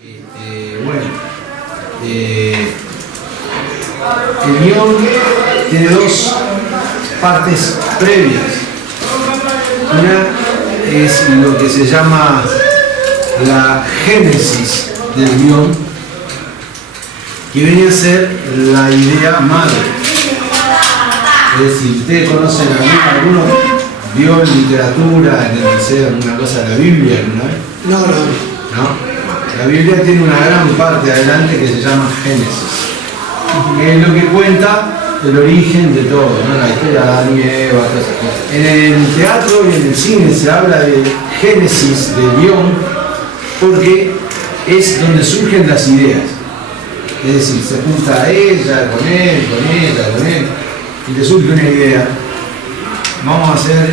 El guión tiene dos partes previas. Una es lo que se llama la génesis del guión, que viene a ser la idea madre. Es decir, ustedes conocen alguno vio en literatura, en el liceo, alguna cosa de la Biblia alguna vez. No. La Biblia tiene una gran parte adelante que se llama Génesis, que es lo que cuenta el origen de todo, ¿no? La historia de Adán y Eva, todas esas cosas. En el teatro y en el cine se habla de génesis del guión porque es donde surgen las ideas. Es decir, se junta ella con él, con él, y te surge una idea. Vamos a hacer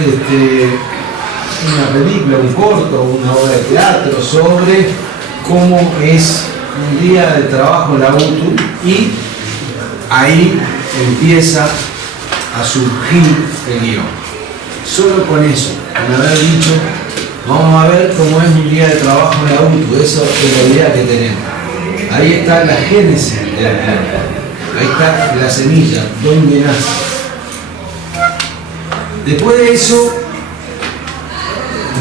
una película, un corto, una obra de teatro sobre cómo es un día de trabajo en la UTU, y ahí empieza a surgir el guión. Solo con eso, con haber dicho, vamos a ver cómo es un día de trabajo en la UTU, eso es la idea que tenemos. Ahí está la génesis de la planta, ahí está la semilla, donde nace. Después de eso,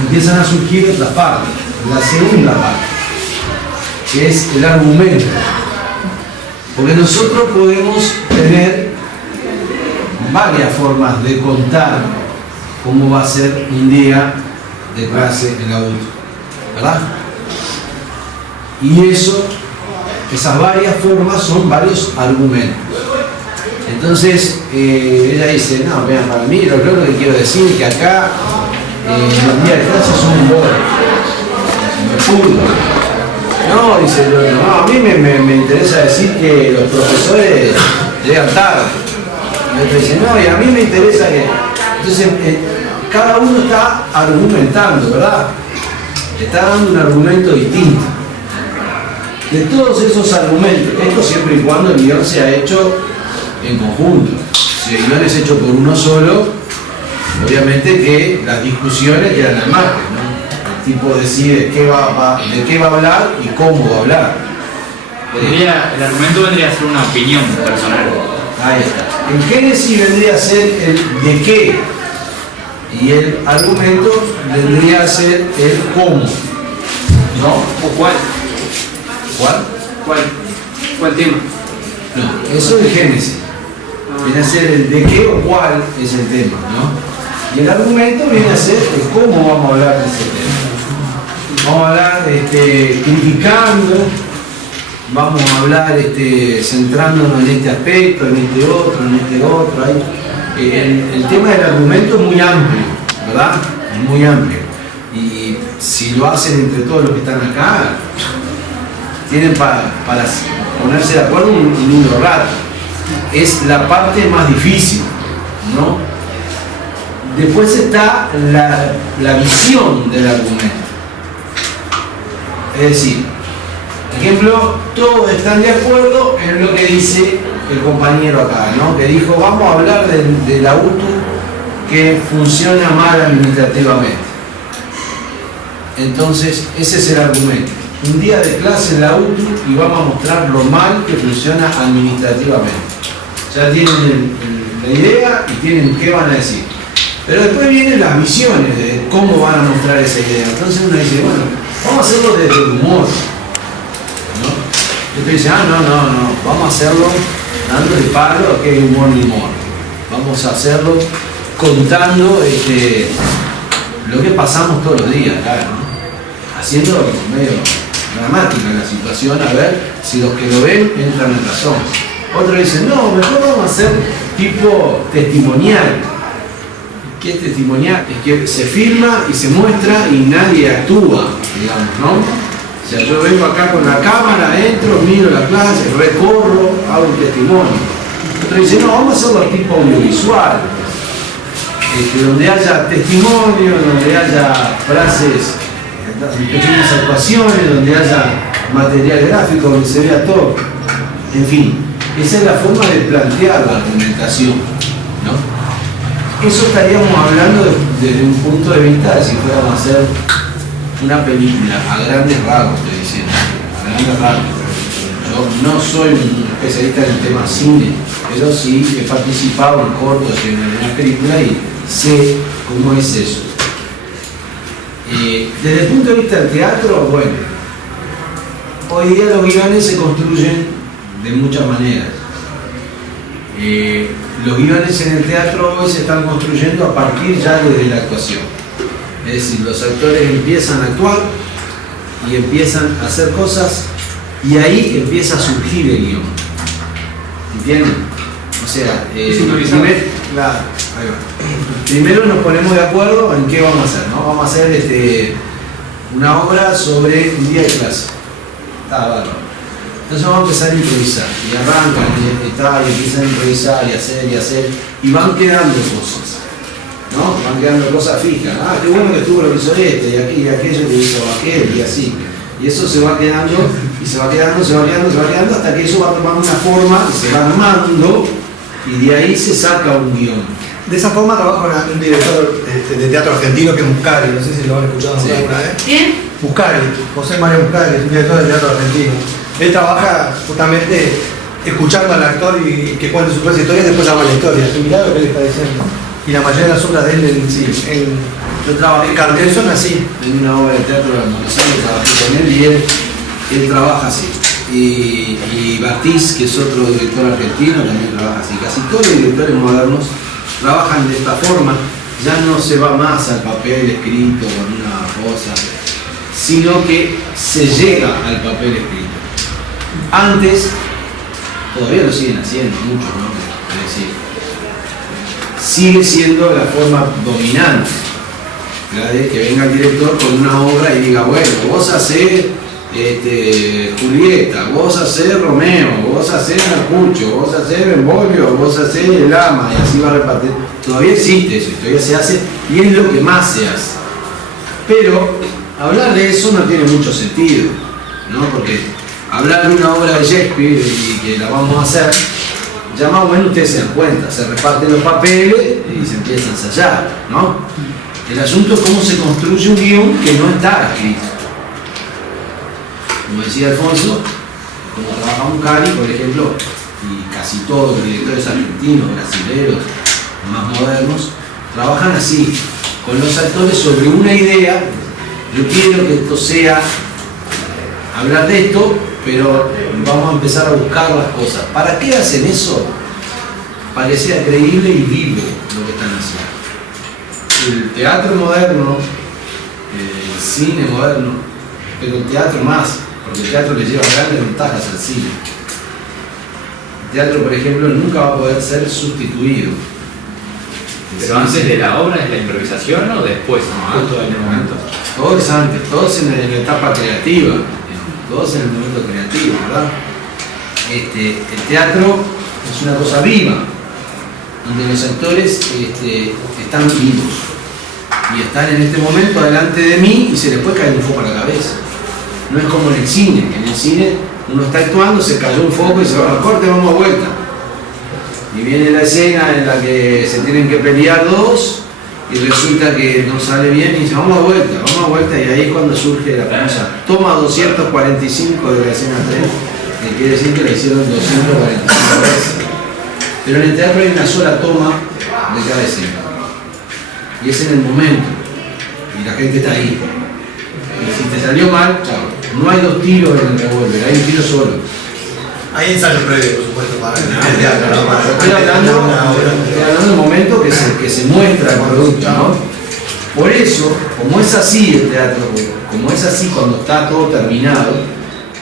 empiezan a surgir otras partes, la segunda parte, que es el argumento. Porque nosotros podemos tener varias formas de contar cómo va a ser un día de clase en la UTU, ¿verdad? Y esas varias formas son varios argumentos. Entonces, ella dice, no, vean, para mí lo que quiero decir es que acá los días de clase son un borde, fútbol. No, dice, no, a mí me interesa decir que los profesores llegan tarde. Y otro dice, no, y a mí me interesa que... Entonces, cada uno está argumentando, ¿verdad? Está dando un argumento distinto. De todos esos argumentos, esto siempre y cuando el guión se ha hecho en conjunto. Si el guión es hecho por uno solo, obviamente que las discusiones quedan al margen, ¿no? El tipo decide de qué va a hablar y cómo va a hablar. El argumento vendría a ser una opinión personal. Ahí está. El génesis vendría a ser el de qué, y el argumento vendría a ser el cómo, ¿no? ¿O cuál? ¿Cuál? ¿Cuál tema? No, eso es el génesis. Viene a ser el de qué o cuál es el tema, ¿no? Y el argumento viene a ser el cómo vamos a hablar de ese tema. Vamos a hablar criticando, vamos a hablar centrándonos en este aspecto, en este otro. El tema del argumento es muy amplio, ¿verdad? Es muy amplio. Y si lo hacen entre todos los que están acá, tienen para ponerse de acuerdo un lindo rato. Es la parte más difícil, ¿no? Después está la visión del argumento. Es decir, por ejemplo, todos están de acuerdo en lo que dice el compañero acá, ¿no? Que dijo, vamos a hablar de la UTU que funciona mal administrativamente. Entonces, ese es el argumento. Un día de clase en la UTU y vamos a mostrar lo mal que funciona administrativamente. Ya tienen la idea y tienen qué van a decir. Pero después vienen las visiones de cómo van a mostrar esa idea. Entonces uno dice, bueno, vamos a hacerlo desde el humor, ¿no? Y otro dice, no, vamos a hacerlo dándole palo a que hay humor ni humor. Vamos a hacerlo contando lo que pasamos todos los días, claro, ¿no? Haciendo medio dramática la situación, a ver si los que lo ven entran en razón. Otro dice, no, mejor vamos a hacer tipo testimonial. ¿Qué es testimonial? Es que se filma y se muestra y nadie actúa, digamos, ¿no? O sea, yo vengo acá con la cámara, entro, miro la clase, recorro, hago un testimonio. Otro dice, no, vamos a hacerlo tipo audiovisual, donde haya testimonio, donde haya frases, pequeñas actuaciones, donde haya material gráfico, donde se vea todo. En fin, esa es la forma de plantear la argumentación, ¿no? Eso estaríamos hablando desde un punto de vista de si fuéramos a hacer una película a grandes rasgos, estoy diciendo, a grandes aparte. Yo no soy un especialista en el tema cine, pero sí he participado en cortos y en algunas películas y sé cómo es eso. Desde el punto de vista del teatro, bueno, hoy día los guiones se construyen de muchas maneras. Los guiones en el teatro hoy se están construyendo a partir ya desde la actuación. Es decir, los actores empiezan a actuar y empiezan a hacer cosas y ahí empieza a surgir el guión. ¿Entienden? O sea, primero nos ponemos de acuerdo en qué vamos a hacer, ¿no? Vamos a hacer una obra sobre un día de clase. Está bárbaro. Entonces vamos a empezar a improvisar y arrancan y empiezan a improvisar y hacer y van quedando cosas, ¿no? Van quedando cosas fijas. Ah, qué bueno que estuvo lo que hizo y aquí y aquello que hizo aquel y así. Y eso se va quedando y se va quedando hasta que eso va tomando una forma y se va armando y de ahí se saca un guión. De esa forma trabaja un director de teatro argentino que es Muscari, no sé si lo han escuchado alguna vez. ¿Quién? Muscari, José María Muscari, es un director de teatro argentino. Él trabaja justamente escuchando al actor y que cuente su propia historia y después llama la historia. Mirá lo que él está diciendo. Y la mayoría de las obras de él Yo trabajé en cartel son así. En una obra de teatro de Buenos Aires trabajé con él y él trabaja así. Y Bartiz, que es otro director argentino, también trabaja así. Casi todos los directores modernos trabajan de esta forma. Ya no se va más al papel escrito con una cosa, sino que se llega al papel escrito. Antes, todavía lo siguen haciendo mucho, ¿no? Es decir, sigue siendo la forma dominante, la de que venga el director con una obra y diga, bueno, vos hacés Julieta, vos hacés Romeo, vos hacés Mercucho, vos hacés Benvolio, vos hacés El Ama, y así va a repartir. Todavía existe eso, y todavía se hace, y es lo que más se hace. Pero hablar de eso no tiene mucho sentido, ¿no? Porque hablar de una obra de Shakespeare y que la vamos a hacer, ya más o menos ustedes se dan cuenta, se reparten los papeles y se empieza a ensayar, ¿no? El asunto es cómo se construye un guión que no está escrito. Como decía Alfonso, como trabaja Muscari, por ejemplo, y casi todos los directores argentinos, brasileños, más modernos, trabajan así, con los actores sobre una idea. Yo quiero que esto sea, hablar de esto, pero vamos a empezar a buscar las cosas. ¿Para qué hacen eso? Para que sea creíble y vivo lo que están haciendo. El teatro moderno, el cine moderno, pero el teatro más, porque el teatro le lleva grandes ventajas al cine. El teatro, por ejemplo, nunca va a poder ser sustituido. ¿Pero antes de la obra es la improvisación o después? ¿No? Justo en el momento. Todo es antes, todos en la etapa creativa, todos en el momento creativo, ¿verdad? El teatro es una cosa viva, donde los actores están vivos y están en este momento delante de mí y se les puede caer un foco a la cabeza. No es como en el cine. En el cine uno está actuando, se cayó un foco y se va a corte, vamos a vuelta. Y viene la escena en la que se tienen que pelear dos y resulta que no sale bien y dice vamos a vuelta, y ahí es cuando surge la famosa toma 245 de la escena 3, que quiere decir que la hicieron 245 veces. Pero en el teatro hay una sola toma de cada escena. Y es en el momento. Y la gente está ahí. Y si te salió mal, chao. No hay dos tiros en el revólver, hay un tiro solo. Hay ensayos previos, por supuesto, para el teatro, ¿no? Estoy hablando del momento que se muestra el producto, ¿no? Por eso, como es así el teatro, como es así cuando está todo terminado,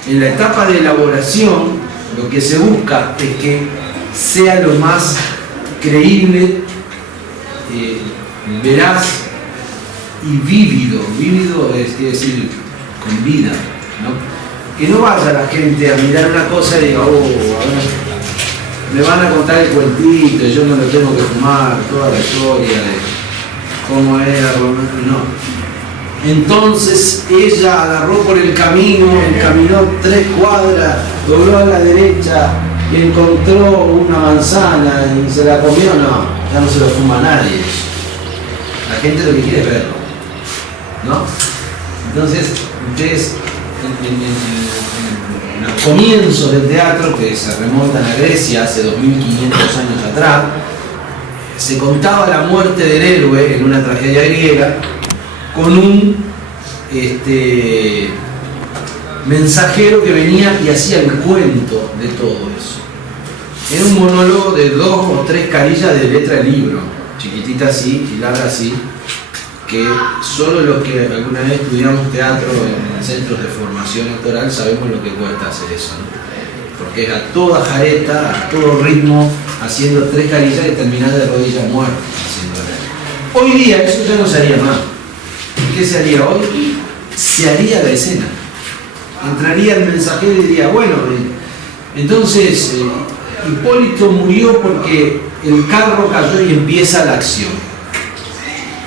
en la etapa de elaboración lo que se busca es que sea lo más creíble, veraz y vívido. Vívido es decir, con vida, ¿no? Que no vaya la gente a mirar una cosa y diga, a ver, me van a contar el cuentito, yo no lo tengo que fumar, toda la historia de cómo era, no. Entonces ella agarró por el camino, caminó 3 cuadras, dobló a la derecha y encontró una manzana y se la comió, no, ya no se lo fuma nadie. La gente lo que quiere es verlo, ¿no? Entonces, ustedes comienzos del teatro, que se remontan a Grecia hace 2500 años atrás, se contaba la muerte del héroe en una tragedia griega con un mensajero que venía y hacía el cuento de todo eso. Era un monólogo de 2 o 3 carillas de letra de libro, chiquitita así y larga así, que solo los que alguna vez estudiamos teatro en centros de formación actoral sabemos lo que cuesta hacer eso, ¿no? Porque es a toda jareta, a todo ritmo, haciendo 3 carillas y terminar de rodillas muertas haciendo. Hoy día eso ya no se haría más. ¿Qué se haría hoy? Se haría la escena. Entraría el mensajero y diría, bueno, entonces Hipólito murió porque el carro cayó y empieza la acción.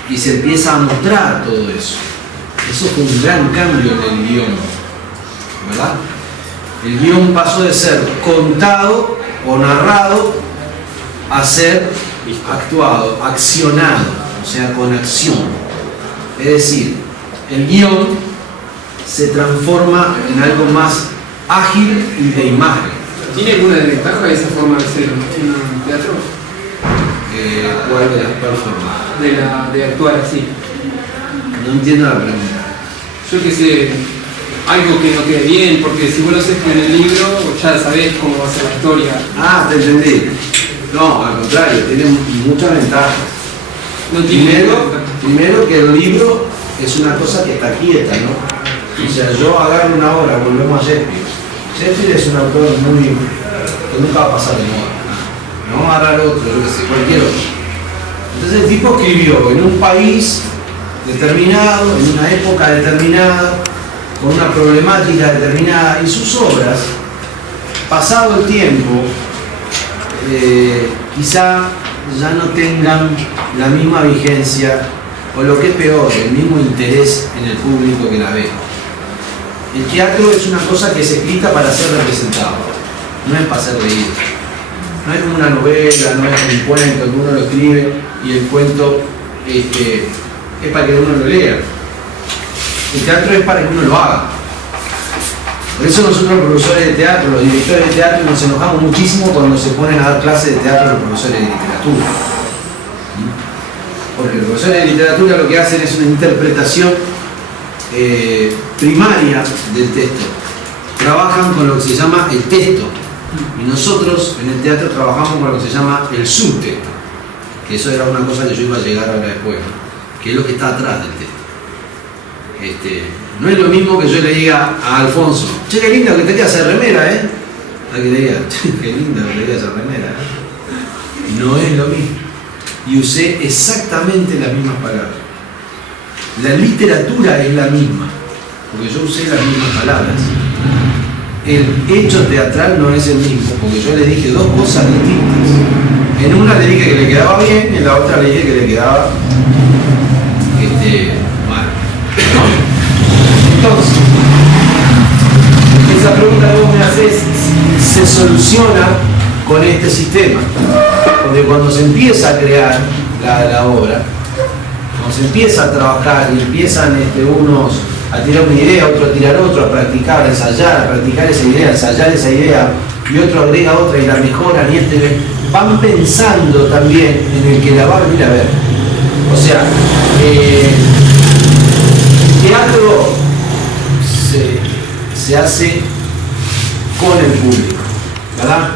Y se empieza a mostrar todo eso. Eso fue un gran cambio en el guión, ¿verdad? El guión pasó de ser contado o narrado a ser actuado, accionado, o sea, con acción. Es decir, el guión se transforma en algo más ágil y de imagen. ¿Tiene alguna desventaja esa forma de ser en un teatro? ¿Cuál forma? De actuar así. No entiendo la pregunta. Yo que sé, algo que no quede bien, porque si vos lo haces en el libro, ya sabés cómo va a ser la historia. Ah, te entendí. No, al contrario, tiene muchas ventajas. No tiene Primero que el libro es una cosa que está quieta, ¿no? O sea, yo agarro una obra, volvemos a Shakespeare. Shakespeare es un autor que nunca va a pasar de moda. No vamos a agarrar otro, yo que sé, cualquier otro. Entonces el tipo escribió en un país determinado, en una época determinada, con una problemática determinada, y sus obras, pasado el tiempo, quizá ya no tengan la misma vigencia, o lo que es peor, el mismo interés en el público que la ve. El teatro es una cosa que es escrita para ser representado, no es para ser leído. No es como una novela, no es un cuento que uno lo escribe y el cuento es para que uno lo lea. El teatro es para que uno lo haga. Por eso nosotros los profesores de teatro, los directores de teatro, nos enojamos muchísimo cuando se ponen a dar clases de teatro a los profesores de literatura. Porque los profesores de literatura lo que hacen es una interpretación primaria del texto. Trabajan con lo que se llama el texto. Y nosotros en el teatro trabajamos con lo que se llama el subtexto. Que eso era una cosa que yo iba a llegar ahora después, ¿no? Que es lo que está atrás del texto. No es lo mismo que yo le diga a Alfonso, che, qué lindo que te queda hacer remera, ¿eh? A que le diga, che, qué lindo que te queda hacer remera, ¿eh? No es lo mismo. Y usé exactamente las mismas palabras. La literatura es la misma, porque yo usé las mismas palabras. El hecho teatral no es el mismo, porque yo le dije 2 cosas distintas. En una le dije que le quedaba bien y en la otra le dije que le quedaba mal, ¿no? Entonces, esa pregunta que vos me haces se soluciona con este sistema, porque cuando se empieza a crear la obra, cuando se empieza a trabajar y empiezan unos a tirar una idea, otro a tirar otro, a practicar, a ensayar, a practicar esa idea, a ensayar esa idea, y otro agrega otra y la mejoran, y van pensando también en el que la va a venir a ver. O sea, el teatro se hace con el público, ¿verdad?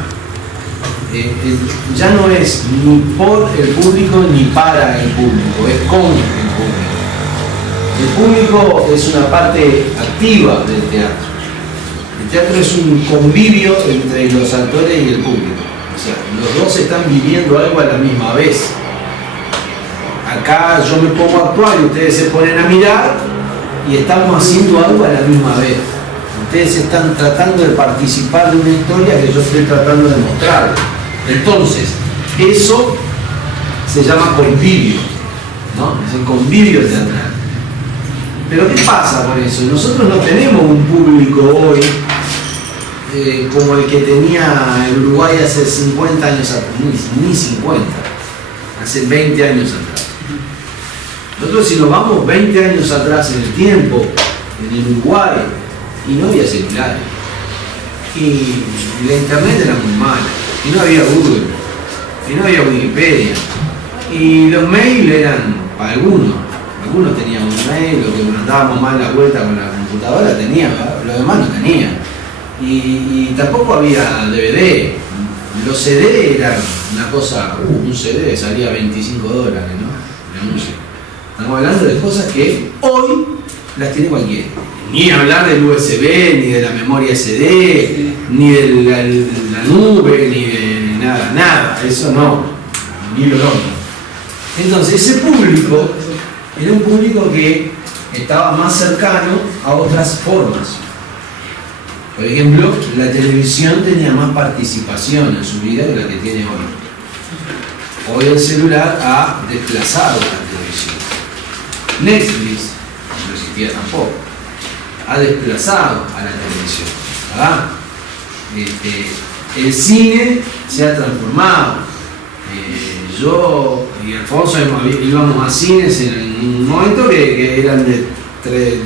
Ya no es ni por el público ni para el público, es con el público. El público es una parte activa del teatro. El teatro es un convivio entre los actores y el público. O sea, los dos están viviendo algo a la misma vez. Acá yo me pongo a actuar y ustedes se ponen a mirar y estamos haciendo algo a la misma vez. Ustedes están tratando de participar de una historia que yo estoy tratando de mostrar. Entonces, eso se llama convivio, ¿no? Es el convivio teatral. Pero ¿qué pasa con eso? Nosotros no tenemos un público hoy como el que tenía el Uruguay hace 50 años atrás, ni 50, hace 20 años atrás. Nosotros si nos vamos 20 años atrás en el tiempo, en el Uruguay, y no había celulares. y la internet era muy mala, y no había Google, y no había Wikipedia, y los mails eran para algunos teníamos un mail, lo que nos dábamos más la vuelta con la computadora teníamos, los demás no tenían, y tampoco había DVD, los CD eran una cosa, un CD salía $25, ¿no? La música. Estamos hablando de cosas que hoy las tiene cualquiera. Ni hablar del USB, ni de la memoria SD, ni de la nube, ni de nada, eso no, ni lo otro. Entonces ese público era un público que estaba más cercano a otras formas. Por ejemplo, la televisión tenía más participación en su vida que la que tiene hoy. Hoy el celular ha desplazado a la televisión. Netflix no existía tampoco. Ha desplazado a la televisión. El cine se ha transformado. Yo y Alfonso íbamos a cines en un momento que eran de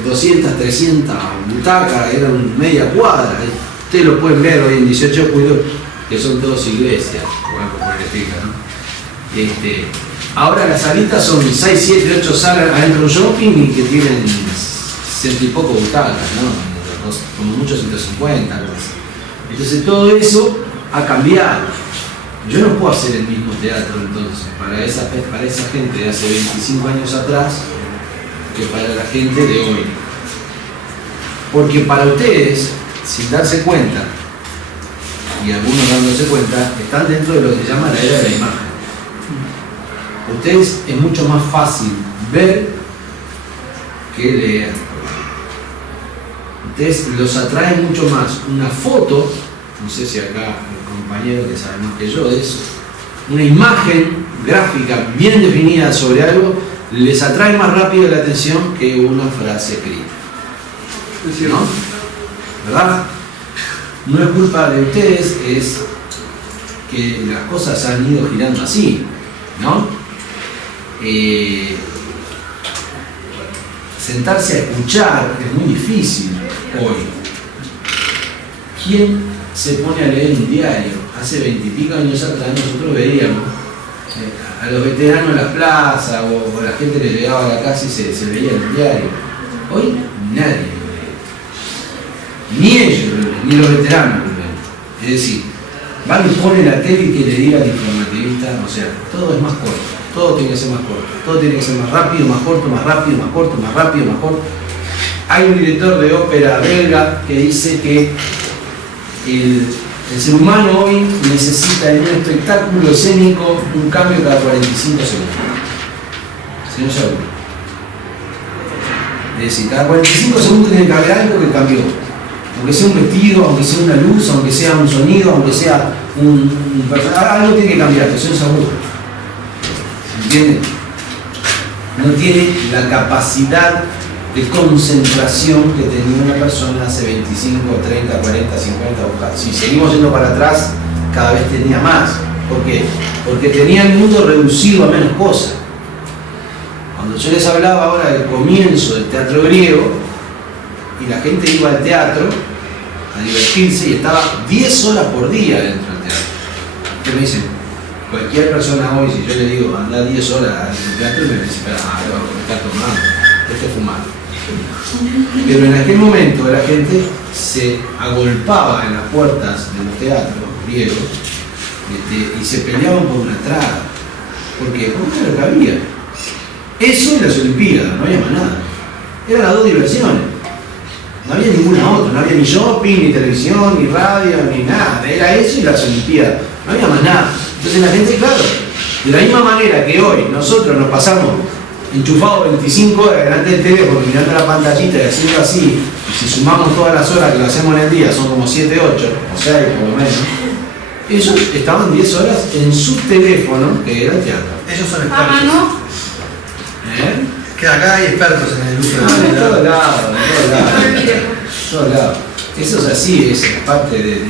200, 300 butacas, eran media cuadra. Ustedes lo pueden ver hoy en 18 de julio, que son todos iglesias, por el estilo, ¿no? Ahora las salitas son 6, 7, 8 salas adentro de un shopping y que tienen 100 y poco butacas, ¿no? Como mucho 150, algo así. Entonces todo eso ha cambiado. Yo no puedo hacer el mismo teatro entonces para esa gente de hace 25 años atrás que para la gente de hoy. Porque para ustedes, sin darse cuenta, y algunos dándose cuenta, están dentro de lo que se llama la era de la imagen. Ustedes es mucho más fácil ver que leer. Ustedes los atrae mucho más una foto, no sé si acá el compañero que sabe más que yo de eso, una imagen gráfica bien definida sobre algo, les atrae más rápido la atención que una frase escrita. ¿No? ¿Verdad? No es culpa de ustedes, es que las cosas han ido girando así, ¿no? Sentarse a escuchar es muy difícil hoy. ¿Quién se pone a leer un diario? Hace 20 y pico años atrás nosotros veíamos a los veteranos en la plaza o la gente le llegaba a la casa y se leía el diario. Hoy nadie lo lee. Ni ellos lo leen, ni los veteranos lo leen. Es decir, van y ponen la tele y que le diga al informativista, o sea, todo es más corto, todo tiene que ser más corto, todo tiene que ser más rápido, más corto, más rápido, más corto, más rápido, más corto. Hay un director de ópera belga que dice que el ser humano hoy necesita en un espectáculo escénico un cambio cada 45 segundos. Señor Saúl. Es decir, cada 45 segundos tiene que haber algo que cambió. Aunque sea un vestido, aunque sea una luz, aunque sea un sonido, aunque sea un personaje, algo tiene que cambiar, señor Saúl. ¿Entienden? No tiene la capacidad de concentración que tenía una persona hace 25, 30, 40, 50, si seguimos yendo para atrás, cada vez tenía más. ¿Por qué? Porque tenía el mundo reducido a menos cosas. Cuando yo les hablaba ahora del comienzo del teatro griego, y la gente iba al teatro a divertirse y estaba 10 horas por día dentro del teatro. ¿Qué me dicen? Cualquier persona hoy, si yo le digo anda 10 horas al teatro, me dice, está tomando, está fumando. Pero en aquel momento la gente se agolpaba en las puertas de los teatros griegos y se peleaban por una entrada. ¿Por qué? Porque era lo que había. Eso y las Olimpiadas, no había más nada. Eran las dos diversiones. No había ninguna otra, no había ni shopping, ni televisión, ni radio, ni nada. Era eso y las Olimpiadas. No había más nada. Entonces la gente, claro, de la misma manera que hoy nosotros nos pasamos enchufados 25 horas delante del teléfono, mirando la pantallita y haciendo así, y si sumamos todas las horas que lo hacemos en el día, son como 7, 8, o 6 por lo menos. Ellos estaban 10 horas en su teléfono, que era el teatro. Ellos son expertos. ¿no? Que acá hay expertos en el uso de En la todos lados, en todos lados. Eso es así, es parte de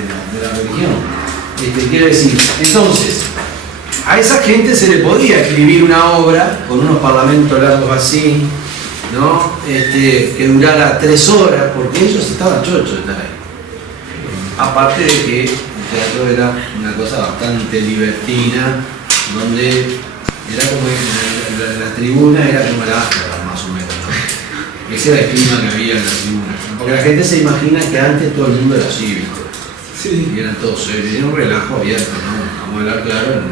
la religión. Quiero decir, entonces, a esa gente se le podía escribir una obra con unos parlamentos largos así, ¿no? Que durara 3 horas, porque ellos estaban chochos de estar ahí. Aparte de que el teatro era una cosa bastante libertina, donde era como la tribuna era como la áspera, más o menos, ¿no? Ese era el clima que había en la tribuna, ¿no? Porque la gente se imagina que antes todo el mundo era cívico, y eran todos serios, era un relajo abierto, ¿no? Vamos a hablar claro,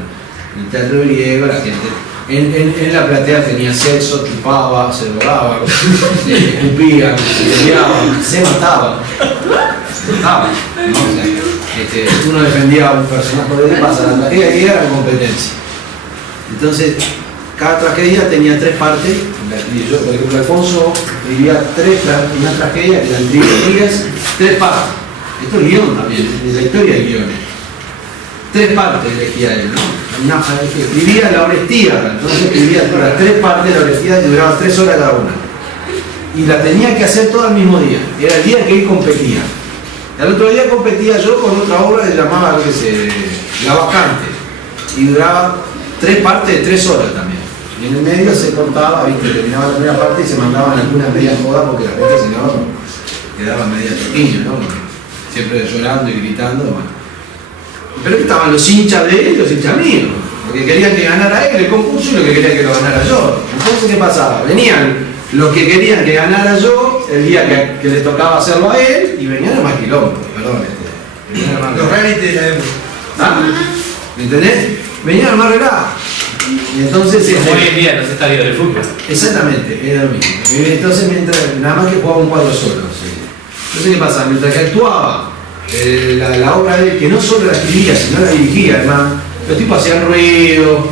en el teatro griego la gente en la platea tenía sexo, chupaba, se drogaba, escupía, se peleaba, se mataba, ¿no? O sea, uno defendía a un personaje de pasa la tragedia griega era competencia. Entonces, cada tragedia tenía tres partes. Yo, por ejemplo, Alfonso vivía una tragedia que eran 10 días, tres partes. Esto es guión también, en la historia hay guiones. Tres partes elegía él, ¿no? Escribía la Orestía, entonces escribía las tres partes de la Orestía que duraban 3 horas cada una. Y la tenía que hacer todo el mismo día. Era el día que él competía. El otro día competía yo con otra obra que se llamaba, La Vacante. Y duraba 3 partes de 3 horas también. Y en el medio se cortaba, ¿viste? Terminaba la primera parte y se mandaban algunas medias jodas porque la gente se quedaba media toquillo, ¿no? Siempre llorando y gritando, bueno. Pero estaban los hinchas de él y los hinchas míos, porque querían que ganara él el concurso y lo que querían que lo ganara yo. Entonces, ¿qué pasaba? Venían los que querían que ganara yo el día que les tocaba hacerlo a él y venían a más quilombo, perdón. Los reality de la época. ¿Ah? ¿Me entendés? Venían a más relajo. Y entonces. Como hoy en día no se está viendo el fútbol. Exactamente, era lo mismo. Entonces, nada más que jugaba un cuadro solo. ¿Sí? Entonces, ¿qué pasa? Mientras que actuaba. La obra de él, que no solo la escribía, sino la dirigía, además, los tipos hacían ruido,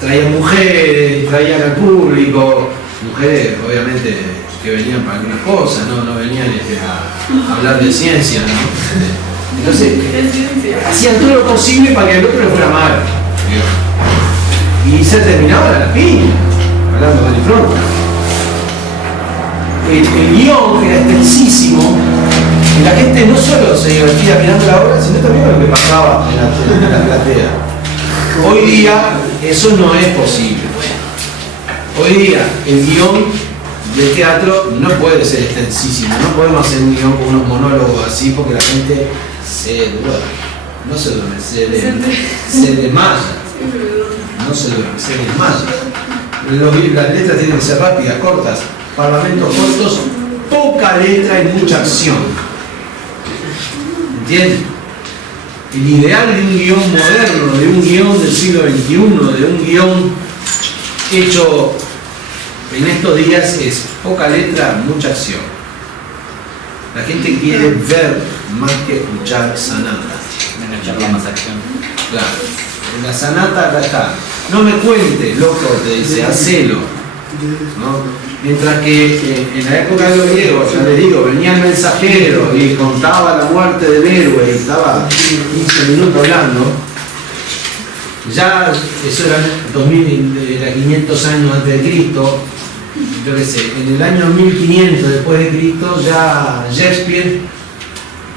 traían mujeres, traían al público, mujeres obviamente que venían para algunas cosas, no venían a hablar de ciencia, ¿no? Entonces, hacían todo lo posible para que el otro le fuera mal. Y se terminaba la piña, hablando de pronto. El guión era extensísimo. Y la gente no solo se divertía mirando la obra, sino también lo que pasaba en la platea. Hoy día eso no es posible. Hoy día el guión del teatro no puede ser extensísimo. No podemos hacer un guión con unos monólogos así porque la gente se duerme. No se duerme, se desmaya. No se duerme, se desmaya. Las letras tienen que ser rápidas, cortas. Parlamentos cortos, poca letra y mucha acción. ¿Entienden? El ideal de un guión moderno, de un guión del siglo XXI, de un guión hecho en estos días es poca letra, mucha acción. La gente quiere ver más que escuchar sanata. Engancharla más acción. Claro. La sanata acá está. No me cuentes, loco, te dice, hacelo. ¿No? Mientras que en la época de los griegos, ya les digo, venía el mensajero y contaba la muerte del héroe y estaba 15 minutos hablando, ya eso era 500 años antes de Cristo, yo qué sé, en el año 1500 después de Cristo ya Shakespeare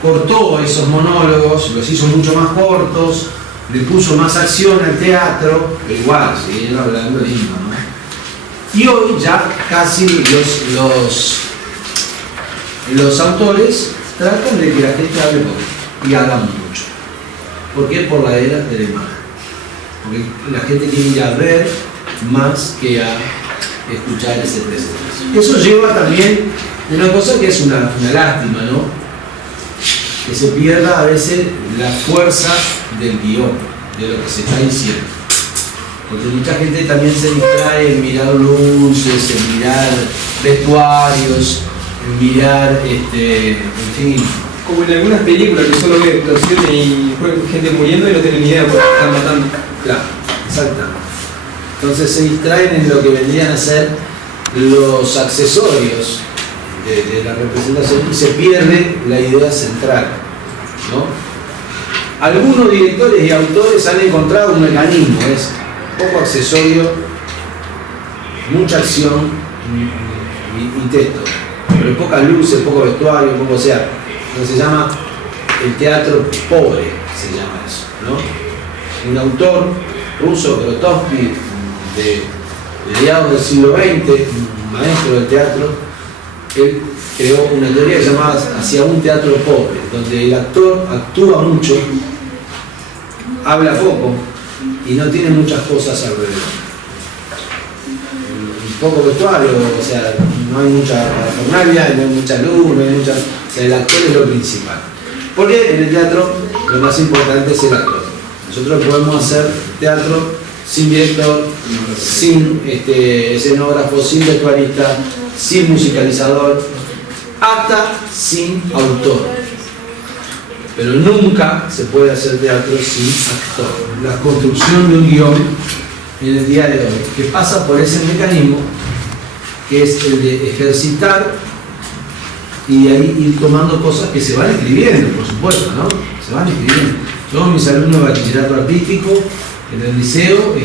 cortó esos monólogos, los hizo mucho más cortos, le puso más acción al teatro, pero igual, siguieron hablando lindo, ¿no? Y hoy ya casi los autores tratan de que la gente hable poco y haga mucho. ¿Por qué? Por la era de la imagen. Porque la gente quiere ir a ver más que a escuchar ese presente. Eso lleva también una cosa que es una lástima, ¿no? Que se pierda a veces la fuerza del guión, de lo que se está diciendo. Porque mucha gente también se distrae en mirar luces, en mirar vestuarios, en mirar, en fin. Como en algunas películas que solo ve explosiones y gente muriendo y no tienen ni idea por qué están matando. Claro, exactamente. Entonces se distraen en lo que vendrían a ser los accesorios de la representación y se pierde la idea central, ¿no? Algunos directores y autores han encontrado un mecanismo, es poco accesorio, mucha acción y texto, pero pocas luces, poco vestuario, poco, o sea, lo que se llama el teatro pobre, se llama eso, ¿no? Un autor ruso, Grotowski, de mediados del siglo XX, un maestro del teatro, él creó una teoría que se llamaba hacia un teatro pobre, donde el actor actúa mucho, habla poco y no tiene muchas cosas alrededor. Un poco vestuario, o sea, no hay mucha parafernalia, no hay mucha luz, no hay mucha... O sea, el actor es lo principal. Porque en el teatro lo más importante es el actor. Nosotros podemos hacer teatro sin director, sin escenógrafo, sin vestuarista, sin musicalizador, hasta sin autor. Pero nunca se puede hacer teatro sin actor. La construcción de un guión en el día de hoy, que pasa por ese mecanismo, que es el de ejercitar y ahí ir tomando cosas que se van escribiendo, por supuesto, ¿no? Se van escribiendo. Todos mis alumnos de bachillerato artístico, en el liceo,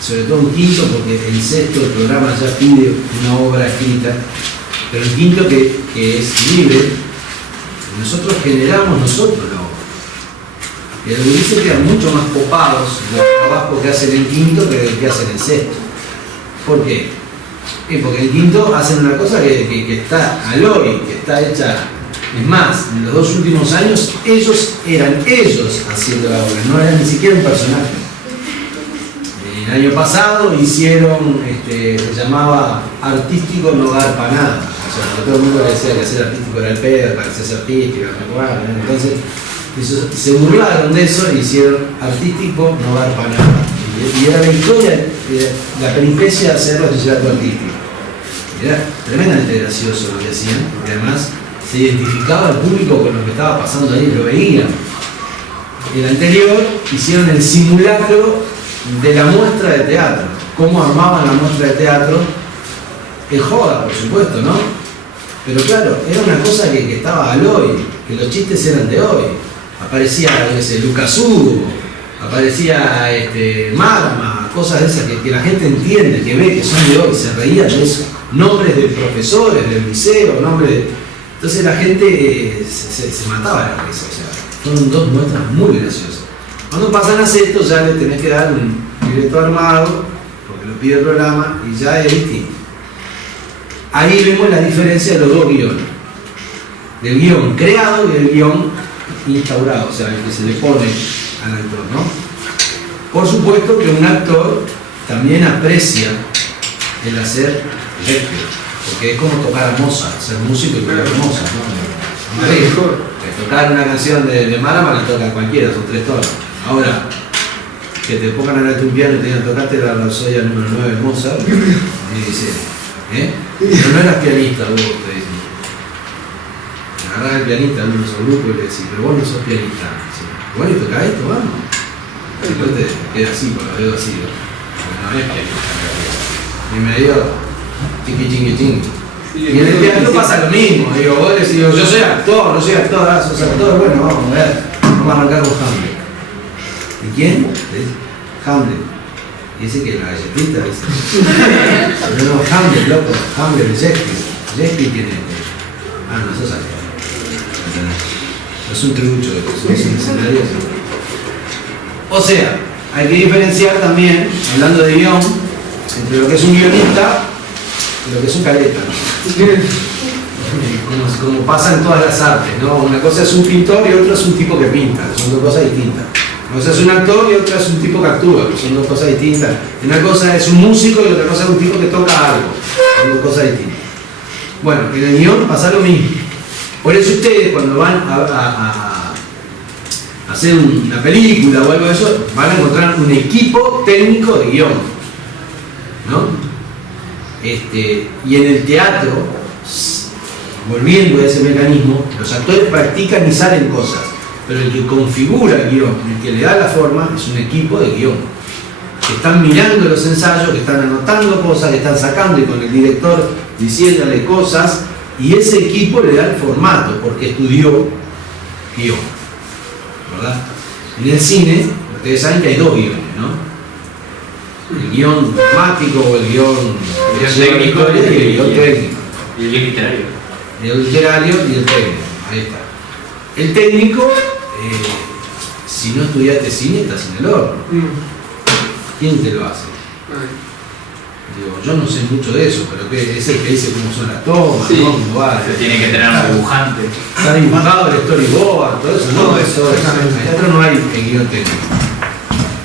sobre todo en quinto, porque en sexto el programa ya pide una obra escrita, pero en quinto que es libre, nosotros generamos nosotros la obra. Y los gurises quedan mucho más copados de los trabajos que hacen en quinto que hacen en sexto. ¿Por qué? Porque en quinto hacen una cosa que está al hoy, que está hecha. Es más, en los 2 últimos años eran ellos haciendo la obra, no eran ni siquiera un personaje. El año pasado hicieron, se llamaba Artístico no garpa nada. O sea, todo el mundo decía que hacer artístico era el pedo, para hacerse artístico, entonces se burlaron de eso e hicieron Artístico no garpa nada. Y era la historia, la peripecia de hacer bachillerato artístico. Era tremendamente gracioso lo que hacían, porque además se identificaba el público con lo que estaba pasando ahí, lo veían. El anterior hicieron el simulacro de la muestra de teatro, cómo armaban la muestra de teatro, en joda, por supuesto, ¿no? Pero claro, era una cosa que estaba al hoy, que los chistes eran de hoy. Aparecía, no sé, Lucas Hugo, aparecía Marma, cosas de esas que la gente entiende, que ve que son de hoy, se reían de eso. Nombres de profesores del liceo, nombres de... Entonces la gente se mataba de la risa, o sea, fueron 2 muestras muy graciosas. Cuando pasan a sexto ya le tenés que dar un libreto armado, porque lo pide el programa, y ya es distinto. Ahí vemos la diferencia de los 2 guiones. Del guión creado y del guión instaurado, o sea, el que se le pone al actor, ¿no? Por supuesto que un actor también aprecia el hacer lecture, porque es como tocar a Mozart, ser músico y tocar a Mozart, ¿no? Tocar una canción de Marama la toca cualquiera, son 3 tonos. Ahora, que te pongan a leerte un piano y te digan, tocaste la Rapsodia número 9 de Mozart, y dice, pero no eras pianista vos, te dicen. Agarrás al pianista en nuestro grupo y le decís, pero vos no sos pianista. Dice, bueno, y toca esto, vamos. Y después te queda así, con los dedos así, ¿no? Porque no es pianista. Y me dio chiqui chingui chingui. Y en el teatro pasa lo mismo, digo, vos decís, yo soy actor, sos actor, bueno, vamos a ver, vamos a arrancar con Hamlet. ¿Y quién? Hamlet. Dice que la galletita, dice. Pero no, Hamlet, loco, Hamlet de Shakespeare. Shakespeare tiene. Ah, no, sos actor. Es un tribucho, es un escenario. O sea, hay que diferenciar también, hablando de guión, entre lo que es un guionista y lo que es un careta, ¿no? Como pasa en todas las artes, ¿no? Una cosa es un pintor y otra es un tipo que pinta, son 2 cosas distintas. Una cosa es un actor y otra es un tipo que actúa, son 2 cosas distintas. Una cosa es un músico y otra cosa es un tipo que toca algo, son 2 cosas distintas. Bueno, en el guión pasa lo mismo. Por eso ustedes cuando van a hacer una película o algo de eso, van a encontrar un equipo técnico de guión, ¿no? Y en el teatro, volviendo a ese mecanismo, los actores practican y salen cosas, pero el que configura el guión, el que le da la forma, es un equipo de guión, que están mirando los ensayos, que están anotando cosas, que están sacando y con el director diciéndole cosas, y ese equipo le da el formato, porque estudió guión, ¿verdad? En el cine, ustedes saben que hay 2 guiones, ¿no? El guión dramático o el guión técnico y el guión técnico. Y el guión literario. El literario y el técnico. Ahí está. El técnico, si no estudiaste cine, estás en el horno. ¿Quién te lo hace? Digo, yo no sé mucho de eso, pero que es el que dice cómo son las tomas, Sí. ¿no? Cómo va, Se tiene que tener un dibujante. está dibujado el storyboard, todo eso, no, eso exactamente. en el teatro no hay guión técnico.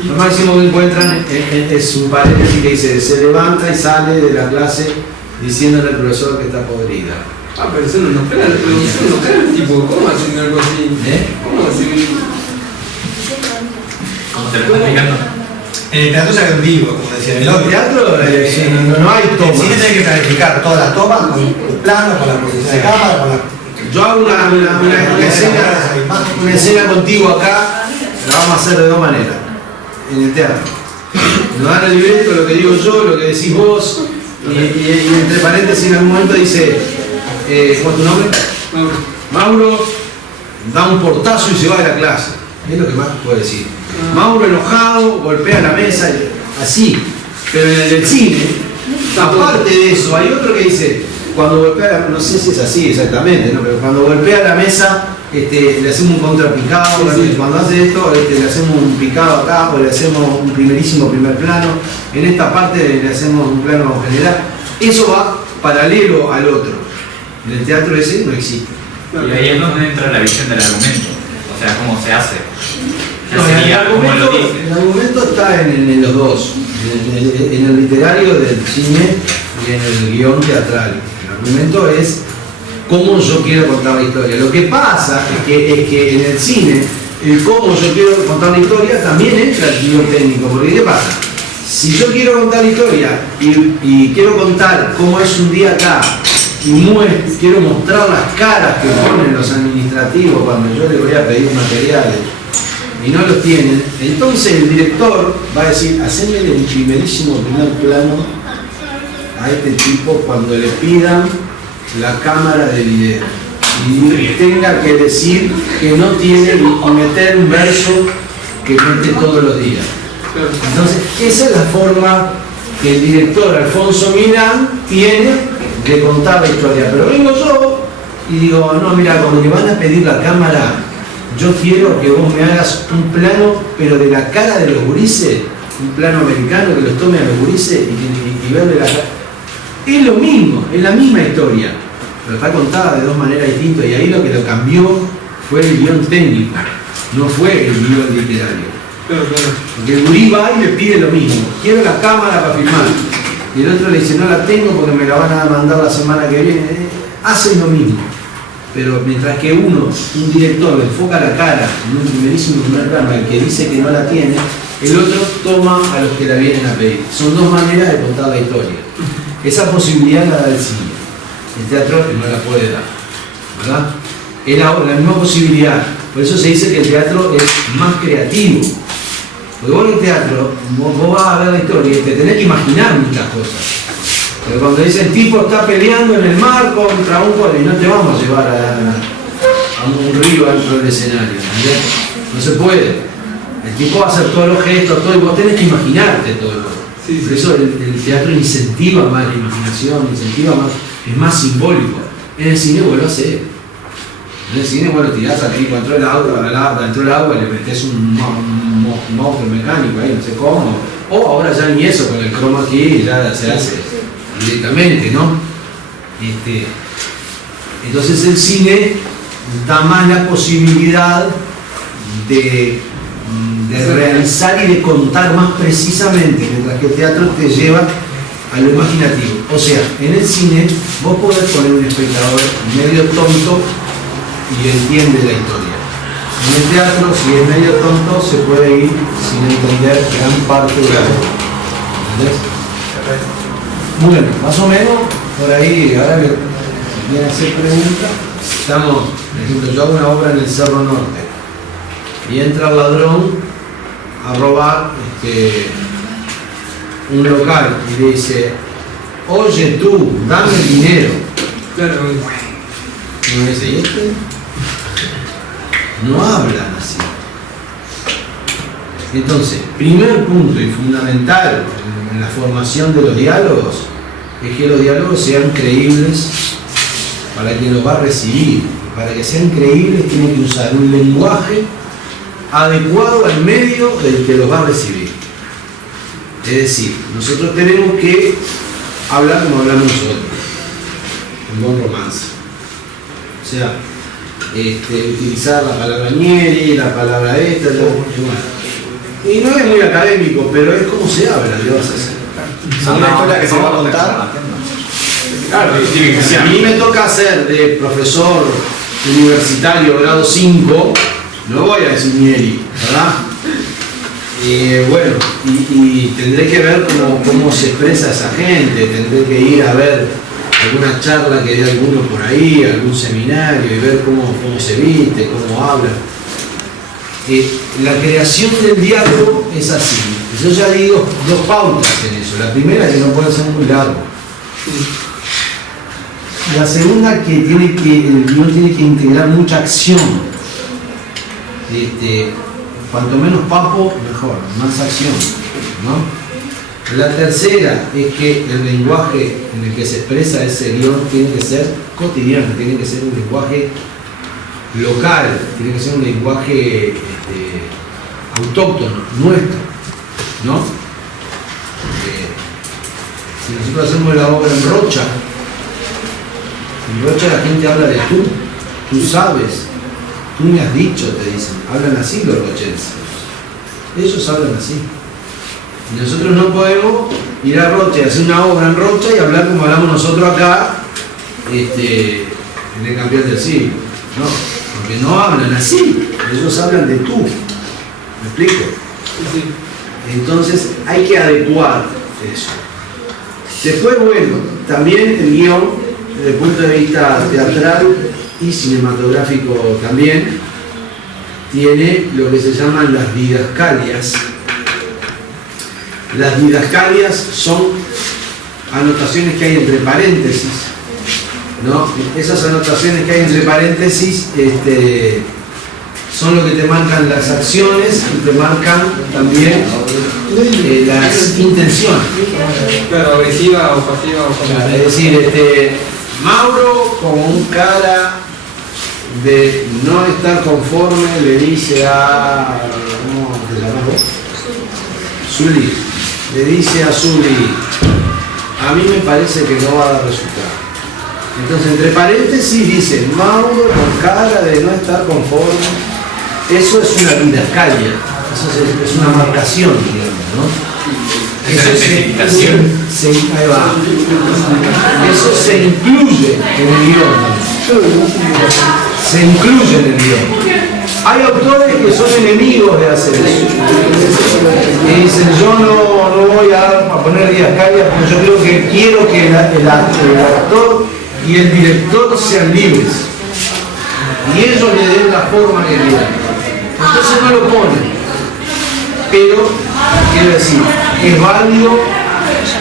Lo máximo que encuentran es un paréntesis que dice, se levanta y sale de la clase diciéndole al profesor que está podrida. Ah, pero eso no nos pega, la producción nos cae, tipo, ¿cómo hacen algo así? ¿Cómo hacen? ¿Cómo te lo estás explicando? En el teatro se hace en vivo, como decía. En el teatro sí, no hay el tomas. cine tiene que planificar todas las tomas con el plano, con la posición de cámara, con la... Yo hago una escena contigo acá, la vamos a hacer de dos maneras, en el teatro. Nos dan el libreto, lo que digo yo, lo que decís vos, y entre paréntesis en algún momento dice, ¿cuál es tu nombre? Mauro da un portazo y se va de la clase. Es lo que más puedo decir. Mauro enojado, golpea la mesa, así. Pero en el del cine, aparte de eso, hay otro que dice, cuando golpea, no sé si es así exactamente, ¿no? Pero cuando golpea la mesa, le hacemos un contrapicado, Sí. cuando hace esto, le hacemos un picado acá, o le hacemos un primerísimo primer plano, en esta parte le hacemos un plano general. Eso va paralelo al otro. En el teatro ese no existe. Y ahí es donde entra la visión del argumento. O sea, cómo se hace. Ya No, sería como lo dice. el argumento está en los dos, en el literario del cine y en el guión teatral. El argumento es cómo yo quiero contar la historia. Lo que pasa es que en el cine, el cómo yo quiero contar la historia también entra el guión técnico. Porque ¿qué pasa? Si yo quiero contar la historia y quiero contar cómo es un día acá, y quiero mostrar las caras que ponen los administrativos cuando yo les voy a pedir materiales y no los tienen, entonces el director va a decir, hacémele un primerísimo primer plano a este tipo cuando le pidan la cámara de video y tenga que decir que no tiene y meter un verso que mete todos los días. Entonces esa es la forma que el director Alfonso Milán tiene de contar la historia, pero vengo yo y digo, no, mira, cuando le van a pedir la cámara, yo quiero que vos me hagas un plano, pero de la cara de los gurises, un plano americano que los tome a los gurises y verle la cara. Es lo mismo, es la misma historia, pero está contada de dos maneras distintas y ahí lo que lo cambió fue el guión técnico, no fue el guión literario. Claro. Porque el gurí va y le pide lo mismo, quiero la cámara para filmar. Y el otro le dice, no la tengo porque me la van a mandar la semana que viene. Hacen lo mismo. Pero mientras que un director le enfoca la cara en un primerísimo primer plano al que dice que no la tiene, el otro toma a los que la vienen a pedir. Son dos maneras de contar la historia. Esa posibilidad la da el cine. El teatro no la puede dar. ¿Verdad? Es la misma posibilidad. Por eso se dice que el teatro es más creativo. Porque vos en el teatro, vos vas a ver la historia y te tenés que imaginar muchas cosas. Pero cuando dice el tipo está peleando en el mar contra un cuadro y no te vamos a llevar a un río dentro del escenario, ¿entendés? No se puede. El tipo va a hacer todos los gestos, todo, y vos tenés que imaginarte todo. Sí. Por eso el teatro incentiva más la imaginación, incentiva más, es más simbólico. En el cine vos lo haces. En el cine vos lo tirás al tipo, entró el agua, le metés un monstruo mecánico ahí, no sé cómo. O ahora ya ni eso, con el chroma key ya se hace directamente, ¿no? Entonces el cine da más la posibilidad de realizar y de contar más precisamente, mientras que el teatro te lleva a lo imaginativo. O sea, en el cine vos podés poner un espectador medio tonto y entiende la historia. En el teatro, si es medio tonto, se puede ir sin entender gran parte de la obra. ¿Entendés? Bueno, más o menos, por ahí, ahora que vienen a hacer preguntas, estamos, por ejemplo, yo hago una obra en el Cerro Norte y entra el ladrón a robar un local y le dice, oye tú, dame el dinero. Claro. Y me dice, ¿y este? No hablan así. Entonces, primer punto y fundamental en la formación de los diálogos es que los diálogos sean creíbles para quien los va a recibir. Para que sean creíbles tienen que usar un lenguaje adecuado al medio del que los va a recibir. Es decir, nosotros tenemos que hablar como hablamos nosotros, en buen romance. O sea, utilizar la palabra ñeri, la palabra esta, y no es muy académico, pero es como se habla, ¿qué vas a hacer? Una historia que se va a contar. Claro, si a mí me toca ser de profesor universitario grado 5, no voy a decir ñeri, ¿verdad? Bueno, y tendré que ver cómo se expresa esa gente, tendré que ir a ver alguna charla que dé alguno por ahí, algún seminario y ver cómo se viste, cómo habla. La creación del diálogo es así. Yo ya digo dos pautas en eso. La primera es que no puede ser muy largo. La segunda que el guión tiene que integrar mucha acción. Cuanto menos papo, mejor, más acción, ¿no? La tercera es que el lenguaje en el que se expresa ese guión tiene que ser cotidiano, tiene que ser un lenguaje local, tiene que ser un lenguaje autóctono, nuestro, ¿no? Si nosotros hacemos la obra en Rocha la gente habla de tú sabes, tú me has dicho, te dicen, hablan así los rochenses, ellos hablan así. Y nosotros no podemos ir a Rocha y hacer una obra en Rocha y hablar como hablamos nosotros acá en el campeón del siglo, no, porque no hablan así, ellos hablan de tú, ¿me explico? Sí. Entonces hay que adecuar eso. Después, bueno, también el guión desde el punto de vista teatral y cinematográfico también tiene lo que se llaman las didascalias. Las didascalias son anotaciones que hay entre paréntesis, ¿no? Esas anotaciones que hay entre paréntesis son lo que te marcan las acciones y te marcan también las intenciones. Claro, agresiva o pasiva o pasiva. Es decir, Mauro con un cara de no estar conforme le dice a... ¿cómo te llamas vos? Zuli. Le dice a Zuli, a mí me parece que no va a dar resultado. Entonces, entre paréntesis dice, Mauro con cara de no estar conforme. Eso es una didascalia, eso es una marcación, digamos, ¿no? Eso ahí va. Eso se incluye en el guión. Se incluye en el guión. Hay autores que son enemigos de hacer eso. Y dicen, yo no voy a poner didascalia porque yo quiero que el actor y el director sean libres. Y ellos le den la forma que quieran. Entonces no lo ponen. Pero, quiero decir, es válido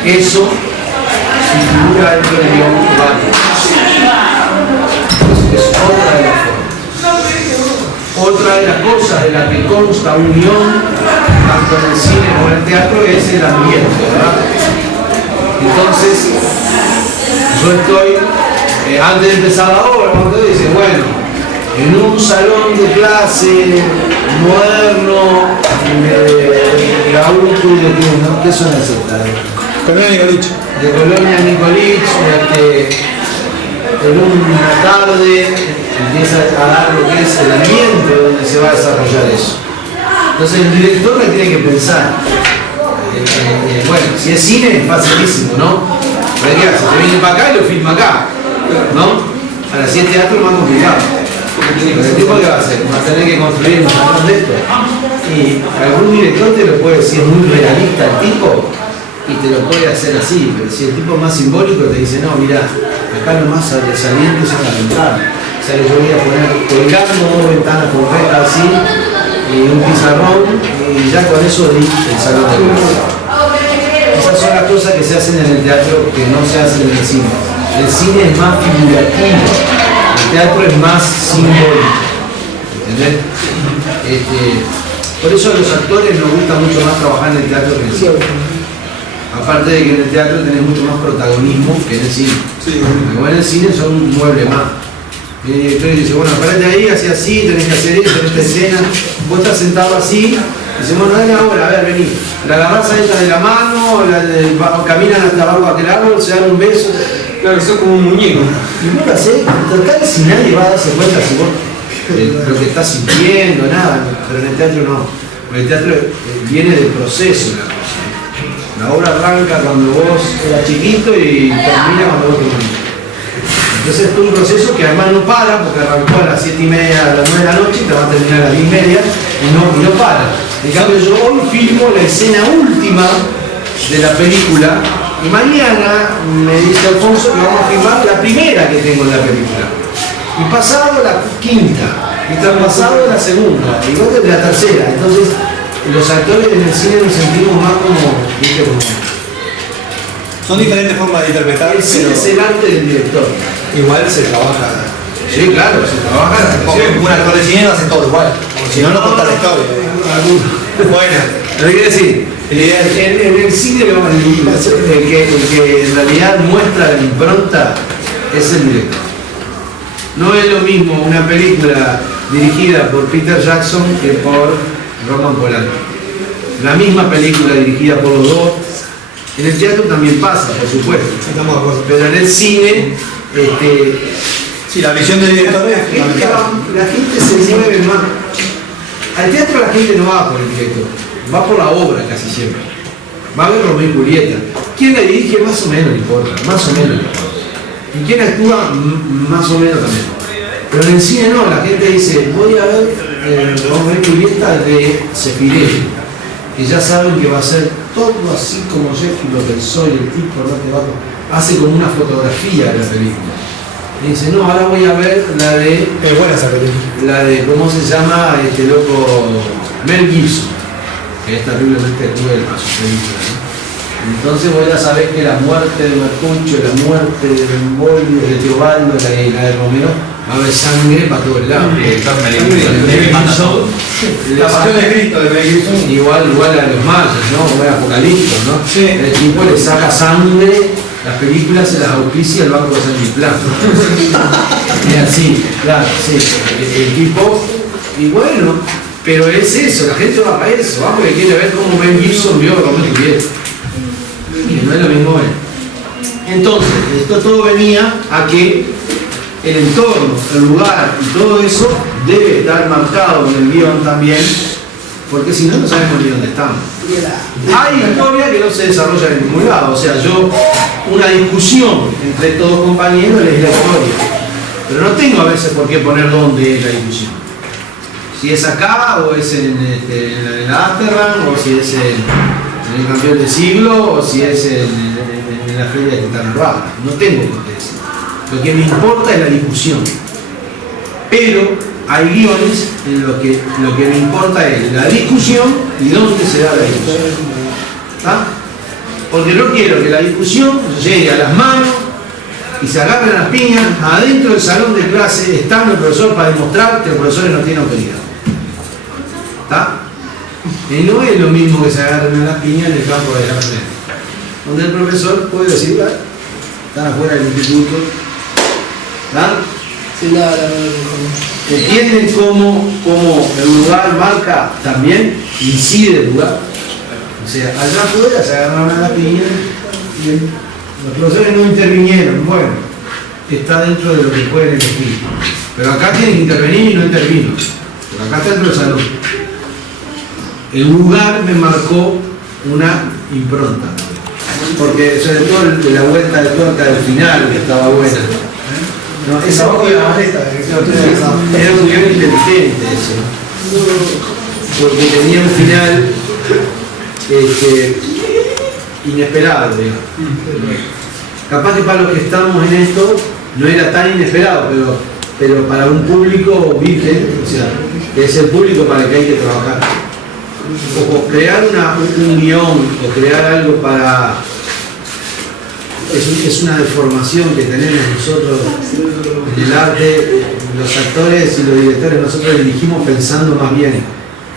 eso si figura dentro del guión, válido. Es otra de las formas. Otra de las cosas de las que consta un guión, tanto en el cine como en el teatro, es el ambiente, ¿verdad? Entonces, yo estoy, antes de empezar la obra, cuando dice, bueno, en un salón de clase moderno de la UTU ¿no? ¿Qué son esas? Colonia Nicolich. De Colonia Nicolich, en una tarde empieza a dar lo que es el ambiente donde se va a desarrollar eso. Entonces el director le tiene que pensar. Bueno, si es cine es facilísimo, ¿no? ¿Qué hace? Se viene para acá y lo filma acá, ¿no? Ahora si es teatro es más complicado. Pero el tipo que va a hacer, va a tener que construir un salón de esto. Y algún director te lo puede decir muy realista el tipo y te lo puede hacer así, pero si el tipo es más simbólico te dice, no, mira, acá nomás saliendo es una ventana. O sea que yo voy a poner colgando dos ventanas con rejas así y un pizarrón y ya con eso di el salón de clase. Esas son las cosas que se hacen en el teatro que no se hacen en el cine. El cine es más figurativo. El teatro es más simbólico, ¿entendés? Por eso a los actores nos gusta mucho más trabajar en el teatro que en el cine. Aparte de que en el teatro tenés mucho más protagonismo que en el cine. Como en el cine son un mueble más. Y el director dice, bueno, parate ahí, así, tenés que hacer esto, en esta escena. Vos estás sentado así Dice, bueno, dale ahora, a ver, vení. La agarrás a ella de la mano, caminan hasta abajo de aquel árbol, se dan un beso. Claro, sos como un muñeco. Y vos lo hacés, total, si nadie va a darse cuenta si vos lo que estás sintiendo, nada, pero en el teatro no. En el teatro viene del proceso la cosa. La obra arranca cuando vos eras chiquito y termina cuando vos te morís. Entonces es todo un proceso que además no para, porque arrancó a las 7:30, a las 9 de la noche y te va a terminar a las 10:30 y no para. En cambio yo hoy filmo la escena última de la película y mañana me dice Alfonso que vamos a filmar la primera que tengo en la película. Y pasado la quinta, y traspasado la segunda, y luego la tercera. Entonces los actores en el cine nos sentimos más como, ¿viste? Como son diferentes formas de interpretar. el cine es el arte del director. Igual se trabaja. Sí, claro, se trabaja la Porque un actor de cine no hace todo igual. Porque si no, no cuenta la historia. Bueno, lo que quiero decir, en el cine el que en realidad muestra la impronta es el director. No es lo mismo una película dirigida por Peter Jackson que por Roman Polanski. La misma película dirigida por los dos. En el teatro también pasa, por supuesto. estamos de acuerdo. Pero en el cine, Sí, la visión del director es la gente se mueve más. Al teatro la gente no va por el director, va por la obra casi siempre. Va a ver Romeo y Julieta. ¿Quién la dirige? Más o menos le importa, más o menos le importa. Y quién actúa, más o menos también. Pero en el cine no, la gente dice, voy a ver Romeo y Julieta de Zeffirelli. Que ya saben que va a ser todo así como Jeffrey lo pensó y el tipo no te va, hace como una fotografía de la película. Y dice, no, ahora voy a ver la de... Es buena esa película. La de, ¿cómo se llama este loco? Mel Gibson, que es terriblemente cruel a su película, ¿no? Entonces vos ya sabés que la muerte de Mercucho, la muerte de Benvolio, de Teobaldo, la de Romero, va a haber sangre para todo el lado. La pasión de Cristo de Mel Gibson. Igual a los mayas, ¿no? Como era Apocalipto, ¿no? Sí. El tipo le saca sangre, las películas se las auspicia el Banco de San Giplán. Es así, claro, sí. El tipo, y bueno, pero es eso, la gente va para eso, va porque quiere ver cómo Mel Gibson vio Romeo y Julieta. Y no es lo mismo él. Entonces, esto todo venía a que el entorno, el lugar y todo eso debe estar marcado en el guión también, porque si no, no sabemos ni dónde estamos. Hay historia que no se desarrolla en ningún lado, o sea, una discusión entre todos compañeros es la historia, pero no tengo a veces por qué poner dónde es la discusión. Si es acá, o es en la Amsterdam, o si es en el campeón del siglo, o si es en la feria de Quintana Roo. No tengo por qué decir. Lo que me importa es la discusión. Pero hay guiones en lo que me importa es la discusión y dónde se da la discusión. ¿Está? Porque no quiero que la discusión llegue a las manos y se agarren las piñas adentro del salón de clase, estando el profesor para demostrar que el profesor no tiene autoridad. ¿Está? Y no es lo mismo que se agarren las piñas en el campo de la clase, donde el profesor puede decir, están afuera del instituto. ¿Está? Sí, ¿Entienden cómo el lugar marca también, incide el lugar? O sea, allá afuera se agarraron a la piña y los profesores no intervinieron. Bueno, está dentro de lo que pueden elegir. Pero acá tienen que intervenir y no intervino. Pero acá está dentro del salón. El lugar me marcó una impronta. Porque sobre todo la vuelta de tuerca del final que estaba buena. No, esa Abajo de la maleta, era un guión inteligente eso, porque tenía un final inesperado, digamos. Capaz que para los que estamos en esto no era tan inesperado, pero para un público virgen, o sea, que es el público para el que hay que trabajar. O crear un guión, o crear algo para... Es una deformación que tenemos nosotros en el arte, los actores y los directores. Nosotros dirigimos pensando más bien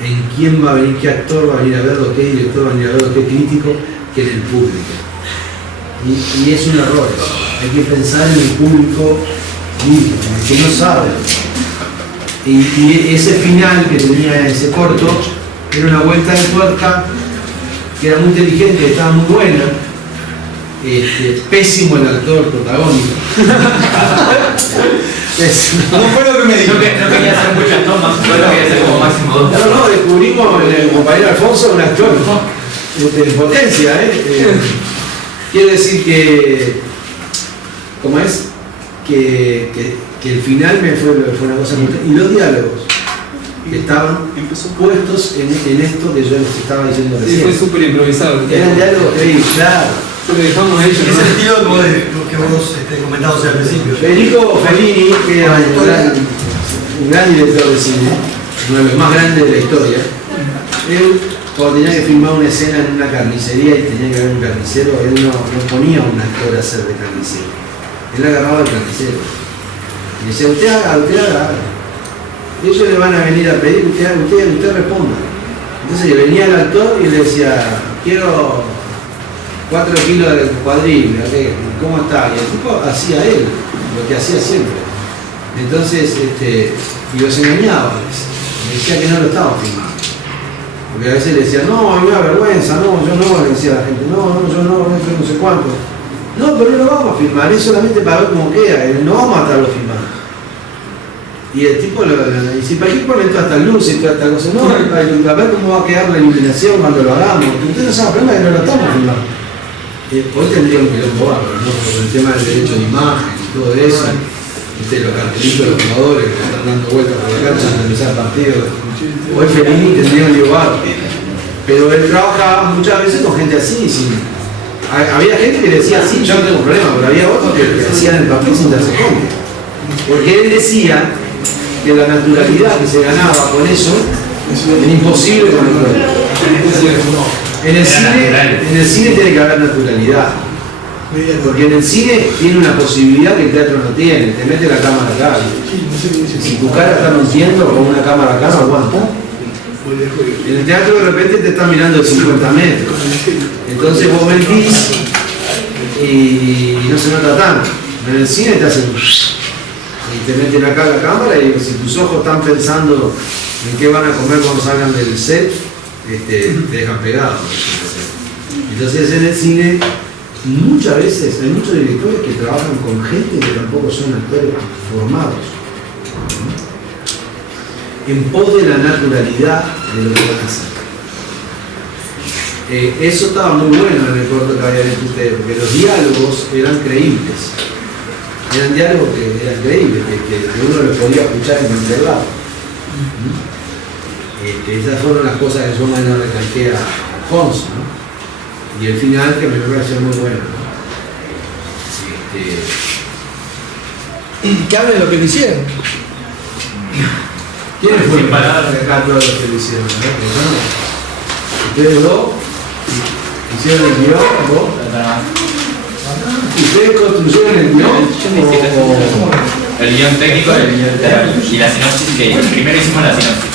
en quién va a venir, qué actor va a venir a verlo, qué director va a venir a verlo, qué crítico, que en el público. Y es un error eso. Hay que pensar en el público crítico, en el que no sabe. Y ese final que tenía ese corto Era una vuelta de tuerca que era muy inteligente, estaba muy buena. Pésimo el actor protagónico. No fue lo que me dijo. No quería hacer muchas tomas, solo quería hacer como máximo 2. No, descubrimos en el compañero Alfonso un actor en potencia, Quiere decir que, ¿cómo es? Que el final me fue una cosa muy... Y los diálogos que estaban puestos en esto que yo les estaba diciendo Sí, recién. fue súper improvisado. Eran diálogos, claro. Lo dejamos a ellos, Es el ¿no? estilo que vos comentabas al principio. Federico Fellini, que era un gran director de cine, uno de los más grandes de la historia, él, cuando tenía que filmar una escena en una carnicería y tenía que haber un carnicero, él no ponía a un actor a hacer de carnicero. Él agarraba al carnicero. Y decía, usted haga. Ellos le van a venir a pedir, usted responda. Entonces le venía el actor y le decía, quiero 4 kilos de cuadril, ¿cómo está? Y el tipo hacía él, lo que hacía siempre. Entonces, y los engañaba, le decía que no lo estaba filmando. Porque a veces le decía, no, me da vergüenza, no, yo no, le decía a la gente, no, yo no sé cuánto. No, pero no lo vamos a filmar, es solamente para ver cómo queda, no vamos a estarlo filmando. Y el tipo le dice, ¿para qué ponen todas estas luces y todas estas cosas? No, a ver cómo va a quedar la iluminación cuando lo hagamos. Usted no sabe, el problema es que no lo estamos filmando. Hoy tendría un quilombo bárbaro, ¿no? Por el tema del derecho de imagen y todo eso. Los cartelitos de los jugadores que están dando vueltas por la cancha antes de empezar el partido. Hoy Fellini tendría un lío bárbaro. Pero él trabajaba muchas veces con gente así. Había gente que le decía, sí, yo no tengo problema, pero había otros que hacían el papel sin darse cuenta. Porque él decía que la naturalidad que se ganaba con eso era imposible con el cuerpo. En el cine tiene que haber naturalidad. Porque en el cine tiene una posibilidad que el teatro no tiene. Te mete la cámara acá. Si tu cara está mintiendo con una cámara acá, no aguanta. En el teatro de repente te están mirando de 50 metros. Entonces vos mentís y no se nota tanto. En el cine te hacen... y te meten acá la cámara y si tus ojos están pensando en qué van a comer cuando salgan del set, te dejan pegado. Entonces en el cine muchas veces hay muchos directores que trabajan con gente que tampoco son actores formados, en pos de la naturalidad de lo que van a hacer. Eso estaba muy bueno en el corto que habían hecho ustedes, porque los diálogos eran creíbles. Eran diálogos que eran creíbles, que uno los podía escuchar en cualquier lado. Esas fueron las cosas que yo más le recalqué a Alfonso, ¿no? Y el final que me pareció muy bueno, ¿no? Que hable de lo que le hicieron. ¿Quiénes fueron Sin palabras. acá todos los que lo hicieron? Ustedes dos hicieron el guión, vos. ¿Ustedes construyeron el guión? El guión técnico y la sinopsis, que primero hicimos la sinopsis.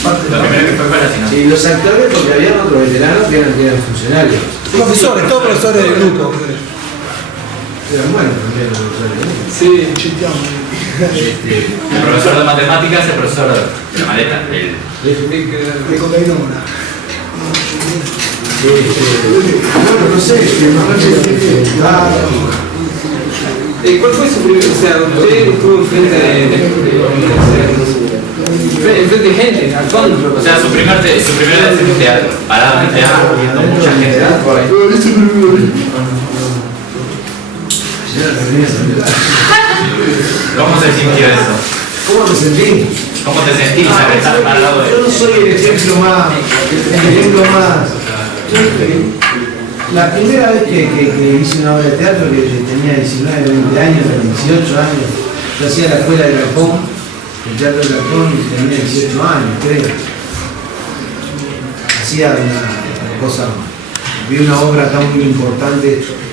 Lo primero que fue la sinopsis. Y los actores, porque habían otros veteranos que eran funcionarios. Profesores, todos profesores del grupo. Eran buenos también los profesores, ¿no? Sí, El profesor de matemáticas, el profesor de la maleta. De cocaína. Bueno, no sé, ¿cuál fue su primer? O sea, usted estuvo enfrente de gente, actuando. O sea, su primera vez en teatro, parado en el teatro, viendo mucha gente. ¿Cómo se sintió eso? ¿Cómo te sentís? ¿Cómo te sentís al estar al lado de Yo no soy el ejemplo más. La primera vez que hice una obra de teatro, que tenía 19, 20 años, 18 años, yo hacía la escuela de Galpón, el teatro de Galpón, y tenía 18 años, creo. Hacía una cosa, vi una obra acá muy importante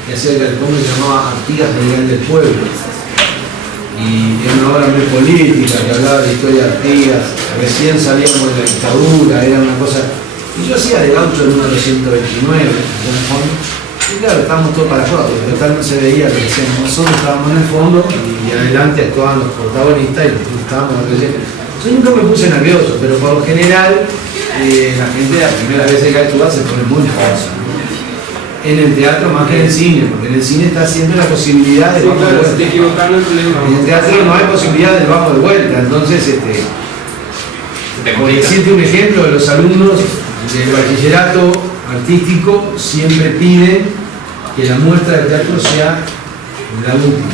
que hacía el Galpón que se llamaba Artigas Miguel del Pueblo. Y era una obra muy política, que hablaba de la historia de Artigas, recién salíamos de la dictadura, era una cosa... Y yo hacía de gaucho el número 129, en el fondo, y claro, estábamos todos para afuera, porque total no se veía lo que hacíamos. Nosotros estábamos en el fondo y adelante actuaban los protagonistas y estábamos leyendo. Yo nunca me puse nervioso, pero por lo general, la gente la primera vez que actúa se pone muy nerviosa. En el teatro más que en el cine, porque en el cine está siempre la posibilidad de Sí, vamos de claro, si vuelta. te equivocas no hay problema. En el teatro no hay posibilidad de vamos de vuelta, entonces Te por complica. decirte un ejemplo, de los alumnos del bachillerato artístico siempre piden que la muestra de teatro sea la última.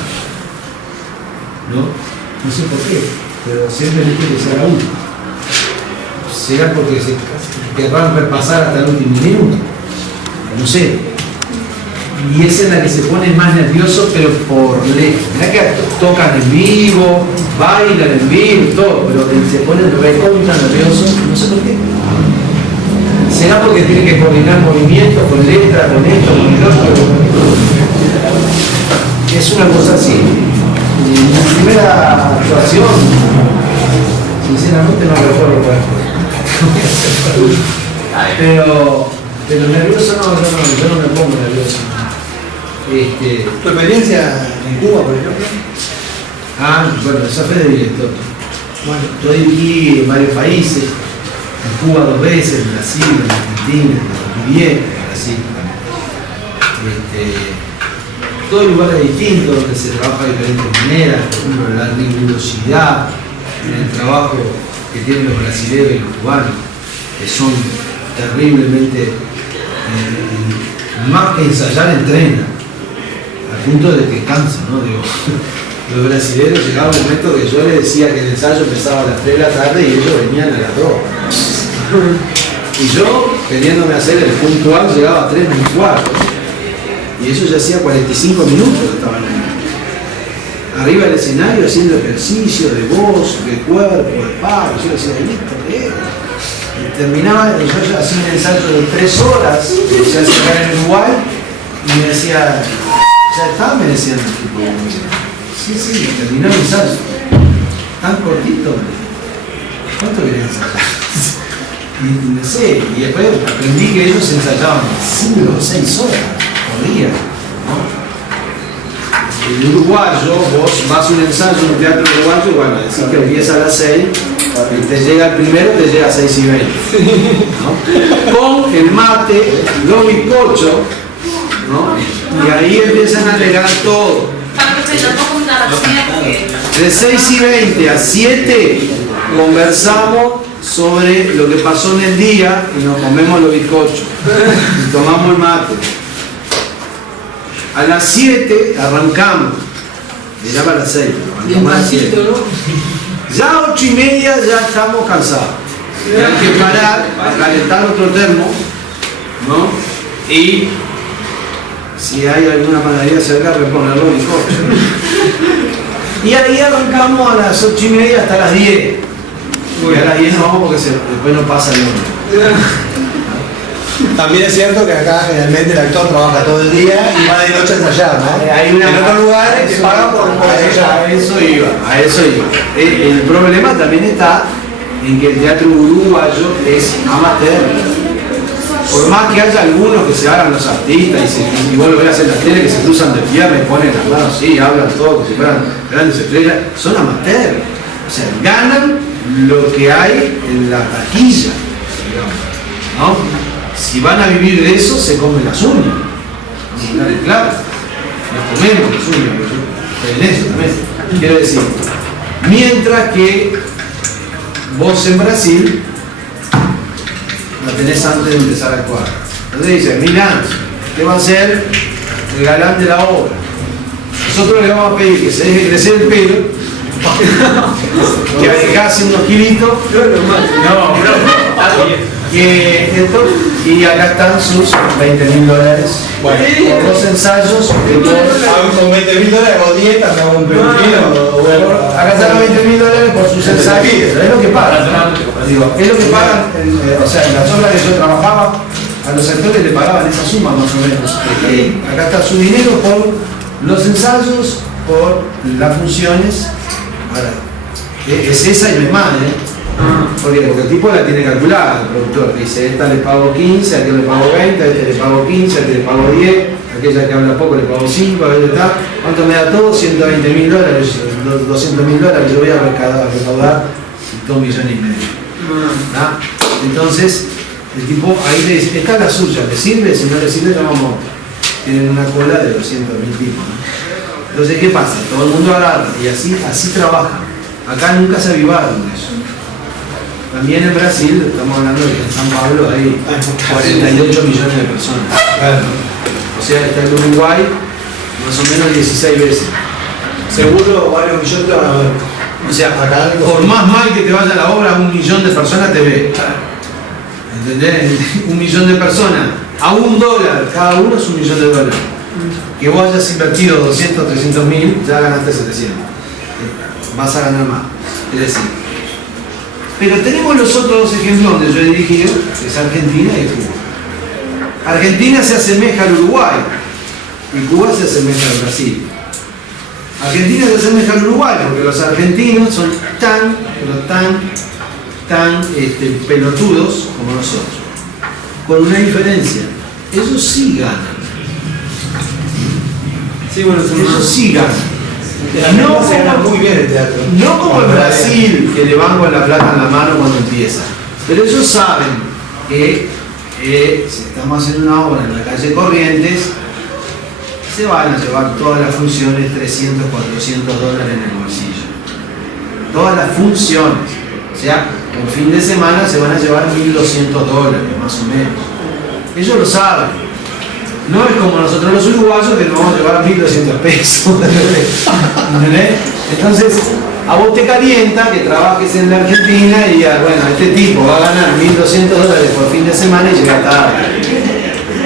No sé por qué, pero siempre piden que sea la última. ¿Será porque querrán repasar hasta el último minuto? No sé. Y esa es la que se pone más nervioso, pero por lejos. Mirá que tocan en vivo, bailan en vivo, todo, pero se ponen recontra nerviosos, no sé por qué. ¿Será porque tienen que coordinar movimientos con letras, con esto, con el otro? Es una cosa así. Mi primera actuación, sinceramente no recuerdo cuál fue. Pero nervioso no, yo no me pongo nervioso. ¿Tu experiencia en Cuba, por ejemplo? Bueno, esa fue de director. Bueno, Yo dirigí en varios países, en Cuba 2 veces, en Brasil, en Argentina, viví en Brasil también. Todos lugares distintos donde se trabaja de diferentes maneras, por ejemplo, la rigurosidad en el trabajo que tienen los brasileños y los cubanos, que son terriblemente, más que ensayar, entrenan, al punto de que cansan, ¿no? Digo, los brasileños llegaba un momento que yo les decía que el ensayo empezaba a las 3 de la tarde y ellos venían a las 2. Y yo, queriéndome hacer el puntual, llegaba a 3 menos cuarto. Y eso ya hacía 45 minutos que estaban ahí. Arriba del escenario haciendo ejercicio de voz, de cuerpo, de paro. Yo decía, listo, ¿qué? Y terminaba, yo ya hacía un ensayo de 3 horas, que se hace acá en Uruguay, y me decía, ya está, me decían, sí, terminó el ensayo. Tan cortito, ¿cuánto quería ensayar? Y no sé, y después aprendí que ellos ensayaban 5 o 6 horas por día, ¿no? El uruguayo, vos vas a un ensayo en un teatro uruguayo, bueno, decís que empieza a las 6, y te llega el primero, te llega a 6 y 20, ¿no? Con el mate, los bizcochos, ¿no? Y ahí empiezan a agregar todo. De 6 y 20 a 7 conversamos sobre lo que pasó en el día y nos comemos los bizcochos y tomamos el mate. A las 7 arrancamos, miraba a las 6, arrancamos a las 7. Ya a 8 y media ya estamos cansados. Ya hay que parar a calentar otro termo, ¿no? Y si hay alguna panadería cerca, reponer los bizcochos. Y ahí arrancamos a las 8 y media hasta las 10. Y a las 10 nos vamos porque después no pasa el hombre. también es cierto que acá generalmente el actor trabaja todo el día y va de noche a ensayar, ¿no? Hay una, en otros lugares te pagan por ensayar. a eso iba. El problema también está en que el teatro uruguayo es amateur. Por más que haya algunos que se hagan los artistas y vos lo veas en la tele que se cruzan de piernas y ponen las manos así, hablan todo como si fueran grandes estrellas, son amateurs. O sea, ganan lo que hay en la taquilla, digamos, ¿no? Si van a vivir de eso, se comen las uñas. Claro, nos comemos las uñas, pero en eso también. Quiero decir, mientras que vos en Brasil la tenés antes de empezar a actuar. Entonces dice, Milán, ¿qué va a ser el galán de la obra? Nosotros le vamos a pedir que se deje crecer el pelo, que adelgace unos kilitos, y acá están sus $20.000 por los ensayos. Con $20.000 o 10 me hago un peluquino. Acá están los $20.000 por sus ensayos. Es lo que pagan. Digo, es lo que pagan, o sea, en las obras que yo trabajaba, a los actores le pagaban esa suma más o menos. Acá está su dinero por los ensayos, por las funciones. Ahora, es esa y no es más, Porque el tipo la tiene calculada, el productor, que dice, esta le pago 15, a aquel le pago 20, a este le pago 15, a este le pago 10, a aquella que habla poco le pago 5, a ver está. ¿Cuánto me da todo? $120.000, $200.000 yo voy a recaudar $2,5 millones. ¿Ah? Entonces, el tipo ahí le dice, esta es la suya, ¿le sirve? Si no le sirve, ya vamos. Tienen una cola de 200.000 tipos, ¿no? Entonces, ¿qué pasa? Todo el mundo agarra y así trabajan. Acá nunca se avivaron eso. También en Brasil, estamos hablando de que en San Pablo hay 48 millones de personas. O sea, está el Uruguay más o menos 16 veces. Seguro varios millones te van a ver. O sea, por más mal que te vaya la obra, 1 millón de personas te ve. ¿Entendés? 1 millón de personas a $1, cada uno es $1 millón. Que vos hayas invertido 200, 300.000, ya ganaste 700. Vas a ganar más. Es decir, pero tenemos los otros dos ejemplos donde yo he dirigido, que es Argentina y Cuba. Argentina se asemeja al Uruguay y Cuba se asemeja al Brasil. Argentina se asemeja al Uruguay porque los argentinos son tan pelotudos como nosotros. Con una diferencia, ellos sí ganan. Sí, bueno, Ellos sí ganan. No se gana muy bien el teatro. No como en Brasil, que le van con la plata en la mano cuando empieza. Pero ellos saben que si estamos haciendo una obra en la calle Corrientes, se van a llevar todas las funciones $300, $400 en el bolsillo. Todas las funciones. O sea, un fin de semana se van a llevar $1.200, más o menos. Ellos lo saben. No es como nosotros los uruguayos que nos vamos a llevar 1.200 pesos. ¿Entendés? Entonces, a vos te calienta que trabajes en la Argentina y digas, bueno, este tipo va a ganar $1.200 por fin de semana y llega tarde.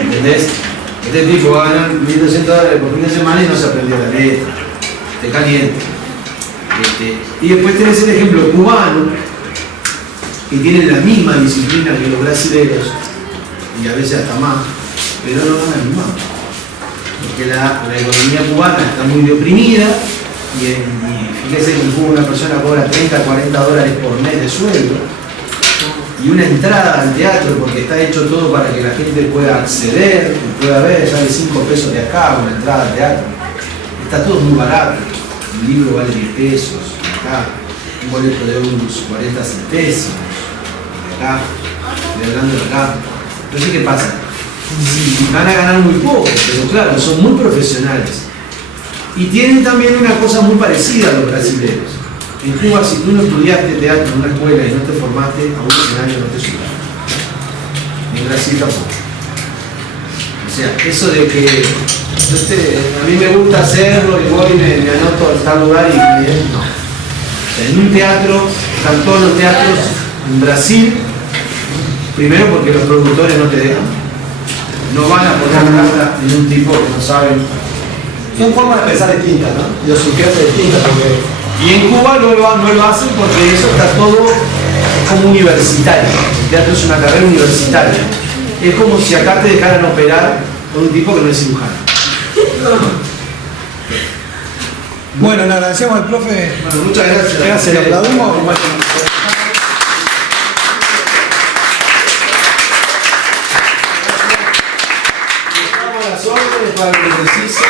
¿Entendés? Este tipo va a ganar $1.200 por fin de semana y no se aprendió la letra. Te calienta. Y después tenés el ejemplo cubano, que tienen la misma disciplina que los brasileños, y a veces hasta más, pero no ganan más. Porque la economía cubana está muy deprimida y fíjese que en Cuba una persona cobra $30, $40 por mes de sueldo y una entrada al teatro, porque está hecho todo para que la gente pueda acceder y pueda ver, sale 5 pesos de acá una entrada al teatro. Está todo muy barato. Un libro vale 10 pesos acá, un boleto de unos 40 centésimos acá, estoy hablando de acá. Entonces, ¿qué pasa? Van a ganar muy poco, pero claro, son muy profesionales. Y tienen también una cosa muy parecida a los brasileños. En Cuba, si tú no estudiaste teatro en una escuela y no te formaste, a un escenario no te subas. En Brasil tampoco. O sea, eso de que a mí me gusta hacerlo y voy y me anoto a tal lugar y no. O sea, en un teatro, están todos los teatros en Brasil, primero porque los productores no te dejan. No van a poner plata en un tipo que no saben. Son formas de pensar distintas, ¿no? Y los sujetos distintas porque... Y en Cuba no lo hacen porque eso está todo como universitario. El teatro es una carrera universitaria. Es como si acá te dejaran operar con un tipo que no es cirujano. Bueno, le agradecemos al profe. Bueno, muchas gracias. Gracias, le aplaudimos. Estamos a las órdenes para que necesiten.